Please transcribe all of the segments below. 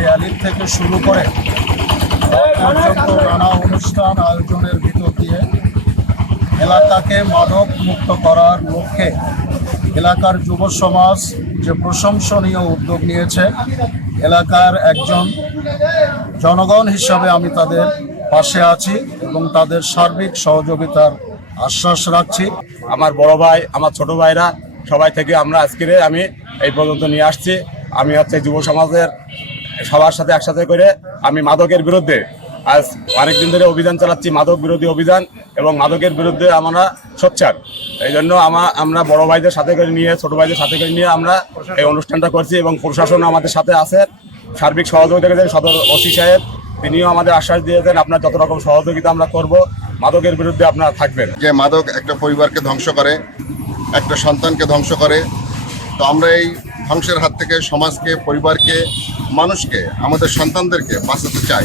র্যালির থেকে শুরু করে পর্যন্ত নানা অনুষ্ঠান আয়োজনের ভিতর দিয়ে এলাকাকে মাদক মুক্ত করার লক্ষ্যে এলাকার যুব সমাজ যে প্রশংসনীয় উদ্যোগ নিয়েছে, এলাকার একজন জনগণ হিসাবে আমি তাদের পাশে আছি এবং তাদের সার্বিক সহযোগিতার আশ্বাস রাখছি। আমার বড় ভাই, আমার ছোট ভাইরা সবাই থেকে আমরা আমি এই পর্যন্ত নিয়ে আসছি। আমি যুব সমাজের সবার সাথে একসাথে করে আমি মাদকের বিরুদ্ধে আজ অনেকদিন ধরে অভিযান চালাচ্ছি, মাদক বিরোধী অভিযান, এবং মাদকের বিরুদ্ধে আমরা সোচ্চার। এই জন্য আমরা বড় ভাইদের সাথে করে নিয়ে, ছোট ভাইদের সাথে করে নিয়ে আমরা এই অনুষ্ঠানটা করছি এবং প্রশাসন আমাদের সাথে আছে, সার্বিক সহযোগিতা করেছেন। সদর ওসি সাহেব তিনিও আমাদের আশ্বাস দিয়েছেন আপনার যত রকম সহযোগিতা আমরা করব, মাদকের বিরুদ্ধে আপনারা থাকবেন। যে মাদক একটা পরিবারকে ধ্বংস করে, একটা সন্তানকে ধ্বংস করে, তো আমরা এই ধ্বংসের হাত থেকে সমাজকে, পরিবারকে, মানুষকে, আমাদের সন্তানদেরকে বাঁচাতে চাই।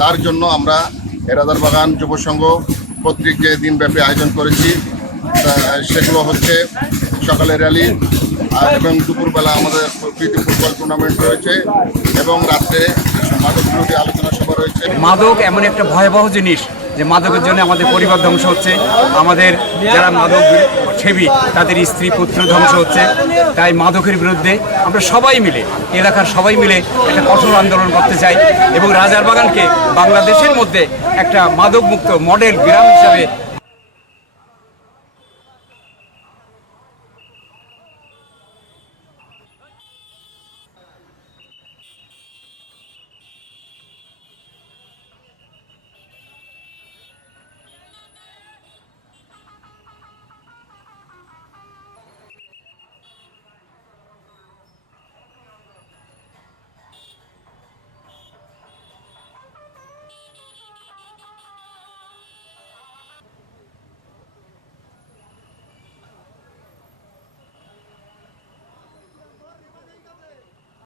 তার জন্য আমরা এরাদার বাগান যুব সংঘ কর্তৃক যে দিনব্যাপী আয়োজন করেছি, সেগুলো হচ্ছে সকালে র্যালি এবং দুপুরবেলা আমাদের প্রীতি ফুটবল টুর্নামেন্ট রয়েছে এবং রাত্রে মাদক বিরোধী আলোচনা সভা রয়েছে। মাদক এমন একটা ভয়াবহ জিনিস যে মাদকের জন্য আমাদের পরিবার ধ্বংস হচ্ছে, আমাদের যারা মাদক সেবী তাদের স্ত্রী পুত্র ধ্বংস হচ্ছে। তাই মাদকের বিরুদ্ধে আমরা সবাই মিলে, এলাকার সবাই মিলে একটা কঠোর আন্দোলন করতে চাই এবং রাজারবাগানকে বাংলাদেশের মধ্যে একটা মাদকমুক্ত মডেল গ্রাম হিসাবে